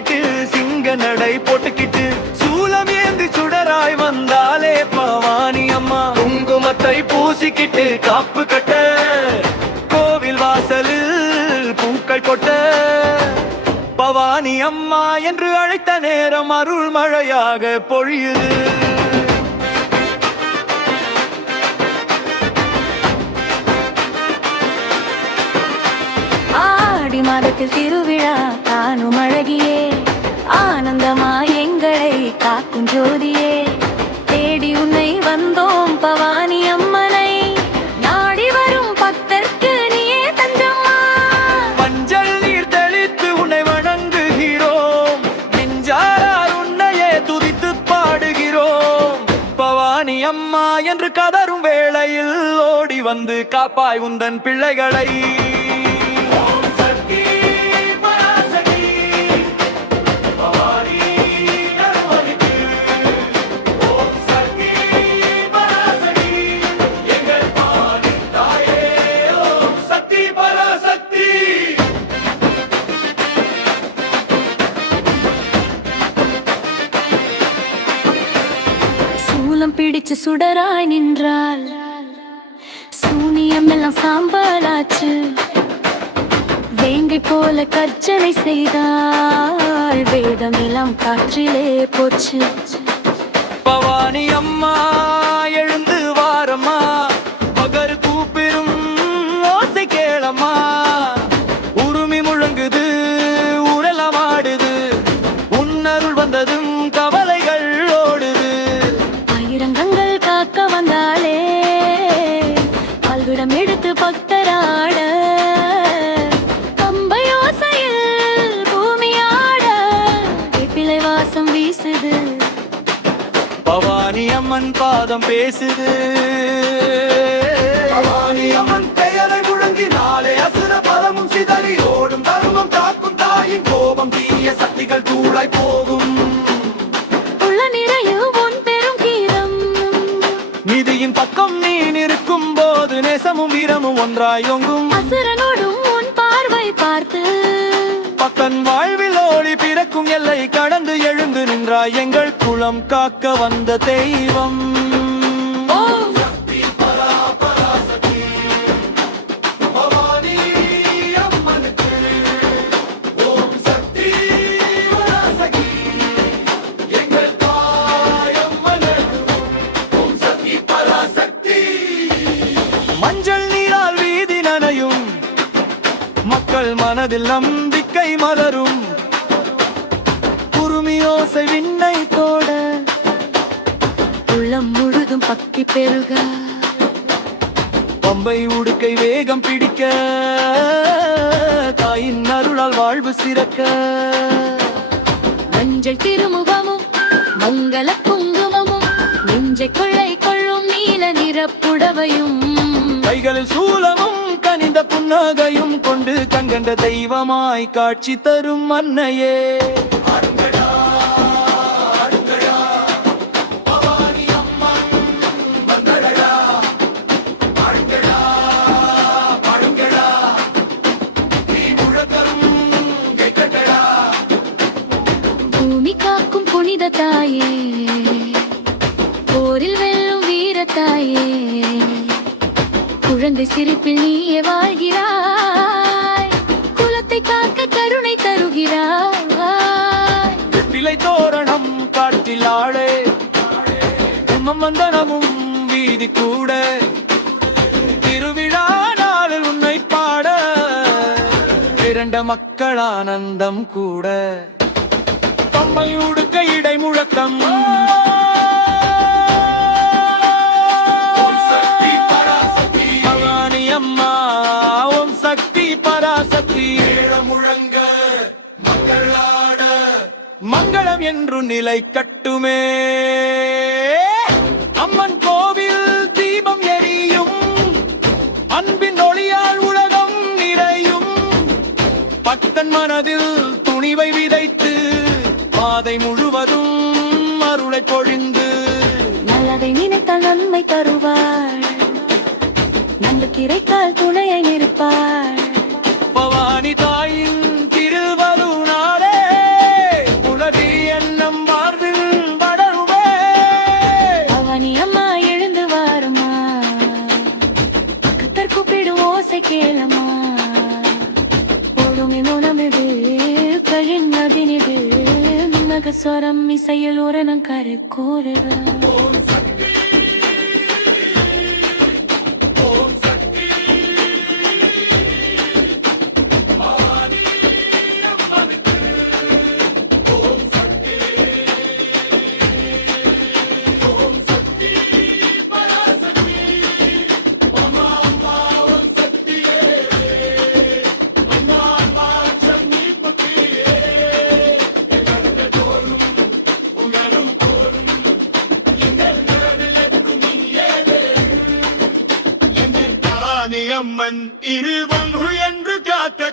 கட்டிக்கிட்டு சிங்க நடை போட்டுக்கிட்டு சூலம் ஏந்தி சுடராய் வந்தாலே பவானி அம்மா குங்குமத்தை பூசிக்கிட்டு காப்பு கட்ட கோவில் வாசலில் பூக்கள் கொட்ட பவானி அம்மா என்று அழைத்த நேரம் அருள் மழையாக பொழியுது. ஆடி மாதத்தில் திருவிழா காணும் அழகியே ஆனந்தமா எங்களை காக்கும் ஜோதியே தேடி உன்னை வந்தோம் பவானி அம்மனை நாடி வரும் பக்தர்க்கு நீயே தஞ்சம்மா. மஞ்சள் நீர் தெளித்து உன்னை வணங்குகிறோம் நெஞ்சாரார் உன்னையே துதித்து பாடுகிறோம் பவானி அம்மா என்று கதரும் வேளையில் ஓடி வந்து காப்பாய் உந்தன் பிள்ளைகளை. பிடிச்சு சுடராய் நின்றால் சூனியம் எல்லாம் சாம்பலாச்சு வேங்கை போல கர்ச்சனை செய்தால் வேதம் எல்லாம் காற்றிலே போச்சு. பவானி அம்மா எழுந்து வாரம்மா பகர் கூப்பிரும் ஓசை கேளம்மா உருமி முழங்குது உரலாம் ஆடுது உன்னருள் வந்ததும் கவலைகள் ஓடுது. ஆயிரங்கங்கள் காக்க வந்தாலே பல்விடம் எடுத்து பக்தராட பம்பையோசையில் பூமியாட பிள்ளை வாசம் வீசுது பவானி அம்மன் பாதம் பேசுது. பவானி அம்மன் பெயரை முழங்கினாலே அசுர பலமும் சிதறி ஓடும் தருமம் காக்கும் தாயின் கோபம் தீய சக்திகள் தூளாய் போகும். உள்ள நிறையும் உன் பெரும் கீதம் நிதியின் பக்கம் நீ நிற்கும் போது நேசமும் வீரமும் ஒன்றாயொங்கும். அசுரனோடும் உன் பார்வை பார்த்து பக்தன் வாழ்வில் ஓடி பிறக்கும் எல்லை கடந்து எழுந்து நின்றாய் எங்கள் குலம் காக்க வந்த தெய்வம். மஞ்சள் நீரால் வீதி நனையும் மக்கள் மனதில் நம்பிக்கை மலரும் குருமியோசை விண்ணை தோட உள்ளம் முழுதும் பக்கி பெருக பம்பை உடுக்கை வேகம் பிடிக்க தாயின் அருளால் வாழ்வு சிறக்க மஞ்சள் திருமுகமும் மங்கள குங்குமமும் நெஞ்சை கொள்ளை கொள்ளும் நீல நிறப்புடவையும் கைகளில் சூலமும் கனிந்த புன்னகையும் கொண்டு கண்கண்ட தெய்வமாய் காட்சி தரும் அன்னையே. பூமி காக்கும் புனித தாயே போரில் வெல்லும் வீர தாயே குழந்தை சிரிப்பில் நீயே வாழ்கிறாய் குலத்தை காக்க கருணை தருகிறாய். பிள்ளை தோரணம் காட்டில் ஆளே உம்மம் வந்தனமும் வீதி கூட திருவிழா நாளில் உன்னை பாட இரண்ட மக்கள் ஆனந்தம் கூட பம்பை உடுக்க இடை முழக்கம் பவானி அம்மா ஓம் சக்தி பராசக்தி முழங்க மக்கள் ஆட மங்களம் என்று நிலை கட்டுமே. அம்மன் கோவில் தீபம் எரியும் அன்பின் ஒளியால் உலகம் நிறையும் பக்தன் மனதில் துணிவை விதைத்து பாதை முழுவதும் அருளை பொழிந்து நல்லதை நினைத்தால் நன்மை தருவாள் நன்று திரைக்கால் துணையை நிற்பாள். பவானி தாயின் திருவருளாலே ஓசை கேளமா ஓடுமி நுணமிடு கழின் நதினிடு நகஸ்வரம் இசையில் உரணம் கரை கூறிடு அம்மன் இருவன் என்று காத்த